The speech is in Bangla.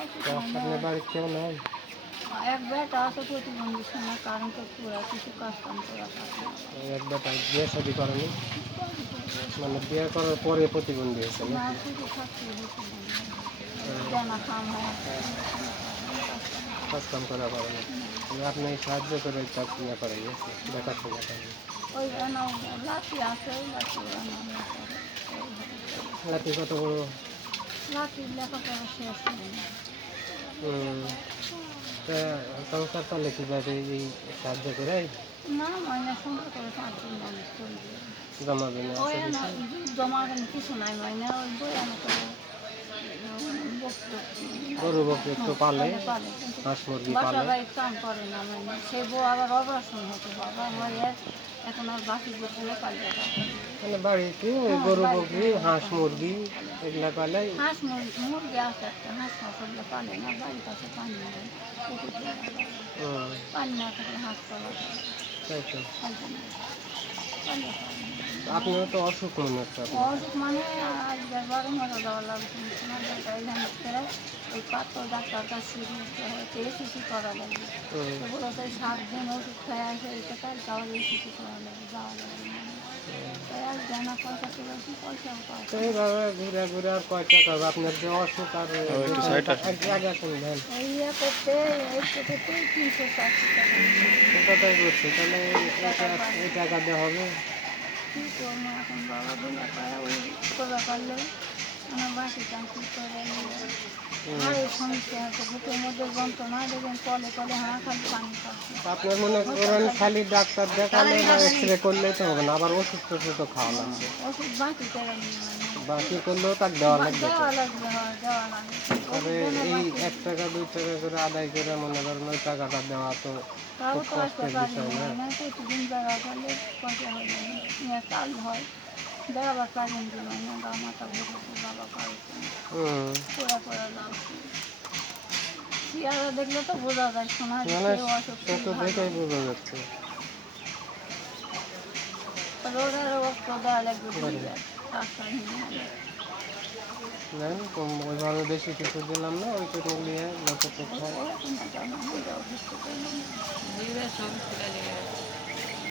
আপনার বাড়ির কেউ নাই? এক বেটা আছে প্রতিবন্ধী শোনা কারণ তো পুরা কিছু কাজ কাম করা থাকে এক বেটা বিয়ে শাদী করেনি, মানে বিয়ে করার পরে প্রতিবন্ধী হয়েছে না নাকি? শুধু থাকতে জানা কাম হয় কাজ কাম করা পারে না, আপনি সাহায্য করে তার ইয়ে করেন নাকি, দেখাশোনা করেন? ওই জন্য লাঠি আছে লাঠি রাতে কত বড়? লাঠির লেখাপড়া শেষ হবে না তা সংসার চলে কীভাবে এই সাহায্য করে? না ময়না সুন্দর করে 5 দিন মানুষ করবে জমাবে না ওই না জমা কিছু নাই ময়না ওই বই আনা করে গরু বকরি একটু পালে, হাঁস মুরগি পালে। বাসায় কাম করে না মানে সে বউ আবার অপারেশন হতো বাবা হয়ে এখন আর বাকি বছরে পালিয়ে মানে বাড়িতে ওই গরু বকরি হাঁস মুরগি এগুলা পালে। হাঁস মুরগি আছে একটা হাঁস মুরগি পালে না বাড়ির কাছে পানি নেই পানি না থাকলে হাঁস পালা তাই তো। আপনিও তো অসুখ মনে হচ্ছে। অসুখ মানে আজকের 12 মাস যাওয়া লাগছে ওই পাত্র ডাক্তার কাছে এসিসি করা লাগবে ওগুলো তো 7 দিন ওষুধ খাই আসে এটা তার যাওয়ার এসিসি করা লাগবে যাওয়া লাগবে জানা পয়সা তুলে পয়সাও পাওয়া এইভাবে ঘুরে ঘুরে আর কয় টাকা হবে আপনার যে অসুখ? আর এক জায়গা শুনবেন এই করতে এই করতে 340 টাকা কোথায় করছে তাহলে এই টাকা দেওয়া হবে? কী করবো এখন বাবা বলে পায় ওই করে পারলে আমার বাকি চাকরি করে আর এই সমস্যা আছে বুকের মধ্যে যন্ত্রণা দেখবেন কলে কলে হ্যাঁ খালি পানি খাচ্ছে আপনার মনে করেন খালি ডাক্তার দেখালে বা এক্সরে করলেই তো হবে না, আবার ওষুধ টষুধ তো খাওয়া লাগবে। ওষুধ বাকি করে বাকি করলেও তার দেওয়া লাগবে। দেওয়া লাগবে হয় দেওয়া লাগবে তবে এই 1 টাকা 2 টাকা করে আদায় করে মনে করেন ওই টাকাটা দেওয়া তো তাও খুব তো আসতে কষ্টের পারি বিষয় না। না প্রতিদিন জায়গা করলে পয়সা হয় না চাল হয় দেওয়াবার পারেন দিল না বা মাথা ঘুরেছে বাবা পাইছে পোড়া পোড়া লাগছে চেয়ারা দেখলে তো বোঝা যায় শোনা সে তো দেখেই বোঝা যাচ্ছে। রোগের রক্ত দেওয়া লাগবে রাস্তায় ওইভাবে বেশি কিছু দিলাম না, ওইটুকু নিয়ে যতটুকু হয়।